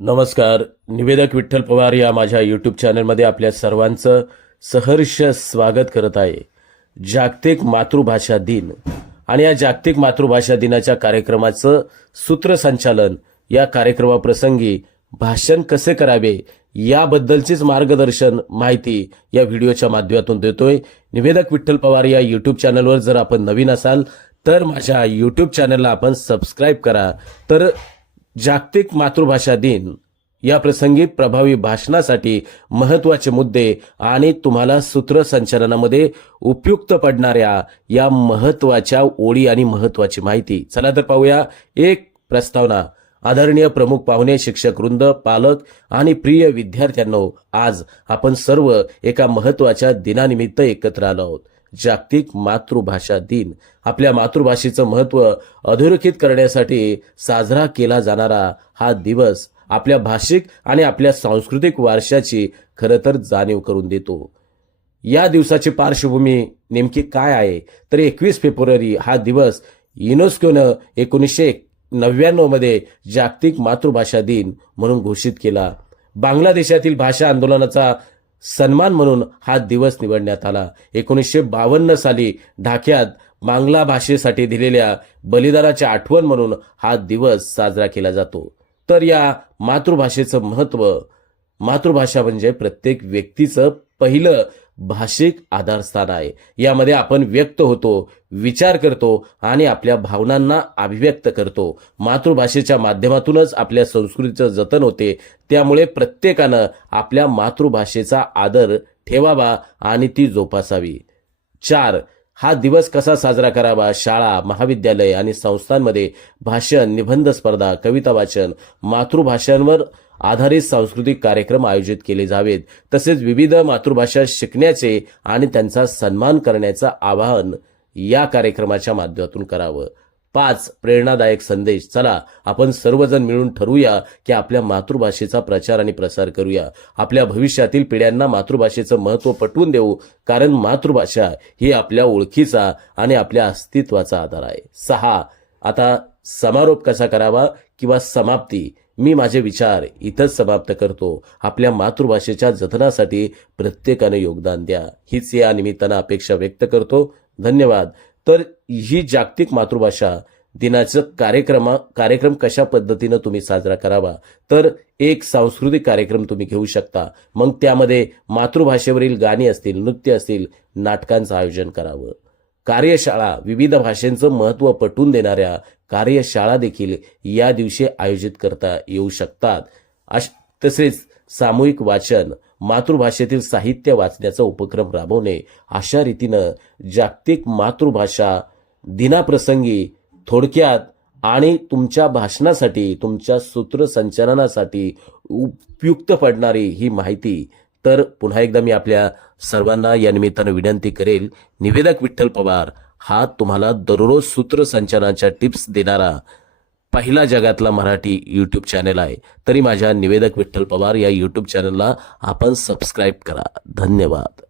नमस्कार. निवेदक विठ्ठल पवार या माझ्या यूट्यूब चॅनलमध्ये आपल्या सर्वांचं सहर्ष स्वागत करत आहे. जागतिक मातृभाषा दिन आणि या जागतिक मातृभाषा दिनाच्या कार्यक्रमाचं सूत्रसंचालन या कार्यक्रमाप्रसंगी भाषण कसे करावे याबद्दलचीच मार्गदर्शन माहिती या व्हिडिओच्या माध्यमातून देतोय. निवेदक विठ्ठल पवार या यूट्यूब चॅनलवर जर आपण नवीन असाल तर माझ्या यूट्यूब चॅनलला आपण सबस्क्राईब करा. तर जागतिक मातृभाषा दिन. या प्रसंगी प्रभावी भाषणासाठी महत्त्वाचे मुद्दे आणि तुम्हाला सूत्रसंचालनामध्ये उपयुक्त पडणाऱ्या या महत्त्वाच्या ओळी आणि महत्वाची माहिती. चला तर पाहूया एक प्रस्तावना. आदरणीय प्रमुख पाहुणे शिक्षक वृंद पालक आणि प्रिय विद्यार्थ्यांनो आज आपण सर्व एका महत्त्वाच्या दिनानिमित्त एकत्र आलो आहोत. जागतिक मातृभाषा दिन. आपल्या मातृभाषेचं महत्त्व अधोरेखित करण्यासाठी साजरा केला जाणारा हा दिवस आपल्या भाषिक आणि आपल्या सांस्कृतिक वारशाची खरं तर जाणीव करून देतो. या दिवसाची पार्श्वभूमी नेमकी काय आहे? तर एकवीस फेब्रुवारी हा दिवस युनेस्कोनं एकोणीसशे नव्याण्णवमध्ये जागतिक मातृभाषा दिन म्हणून घोषित केला. बांगलादेशातील भाषा आंदोलनाचा सन्मान म्हणून हा दिवस निवडण्यात आला. एकोणीसशे बावन्न साली ढाक्यात बांगला भाषेसाठी दिलेल्या बलिदानाची आठवण म्हणून हा दिवस साजरा केला जातो. तर या मातृभाषेचं महत्त्व मातृभाषा म्हणजे प्रत्येक व्यक्तीचं पहिलं भाषिक आधारस्थान आहे. यामध्ये आपण व्यक्त होतो विचार करतो आणि आपल्या भावनांना अभिव्यक्त करतो. मातृभाषेच्या माध्यमातूनच आपल्या संस्कृतीचं जतन होते. त्यामुळे प्रत्येकानं आपल्या मातृभाषेचा आदर ठेवावा आणि ती जोपासावी. चार हा दिवस कसा साजरा करावा? शाळा महाविद्यालय आणि संस्थांमध्ये भाषण निबंध स्पर्धा कविता वाचन मातृभाषांवर आधारित सांस्कृतिक कार्यक्रम आयोजित केले जावेत. तसेच विविध मातृभाषा शिकण्याचे आणि त्यांचा सन्मान करण्याचं आवाहन या कार्यक्रमाच्या माध्यमातून करावं. पाच प्रेरणादायक संदेश. चला आपण सर्वजण मिळून ठरवूया की आपल्या मातृभाषेचा प्रचार आणि प्रसार करूया. आपल्या भविष्यातील पिढ्यांना मातृभाषेचं महत्त्व पटवून देऊ कारण मातृभाषा ही आपल्या ओळखीचा आणि आपल्या अस्तित्वाचा आधार आहे. सहा आता समारोप कसा करावा किंवा समाप्ती? मी माझे विचार इथंच समाप्त करतो. आपल्या मातृभाषेच्या जतनासाठी प्रत्येकाने योगदान द्या. हीच या निमित्तानं अपेक्षा व्यक्त करतो. धन्यवाद. तर ही जागतिक मातृभाषा दिनाचं कार्यक्रम कार्यक्रम कशा पद्धतीनं तुम्ही साजरा करावा? तर एक सांस्कृतिक कार्यक्रम तुम्ही घेऊ शकता. मग त्यामध्ये मातृभाषेवरील गाणी असतील नृत्य असतील नाटकांचं आयोजन करावं. कार्यशाळा विविध भाषांचं महत्त्व पटवून देणाऱ्या कार्यशाळा देखील या दिवशी आयोजित करता येऊ शकतात. अश तसेच सामूहिक वाचन मातृभाषेतील साहित्य वाचण्याचा उपक्रम राबवणे अशा रीतीनं जागतिक मातृभाषा दिनाप्रसंगी थोडक्यात आणि तुमच्या भाषणासाठी तुमच्या सूत्रसंचलनासाठी उपयुक्त पडणारी ही माहिती. तर पुन्हा एकदा मी आपल्या सर्वांना या निमित्तानं विनंती करेल निवेदक विठ्ठल पवार हा तुम्हाला दररोज सूत्रसंचनाच्या टिप्स देणारा पहिला जगातला मराठी यूट्यूब चॅनल आहे. तरी माझ्या निवेदक विठ्ठल पवार या यूट्यूब चॅनलला आपण सबस्क्राईब करा. धन्यवाद.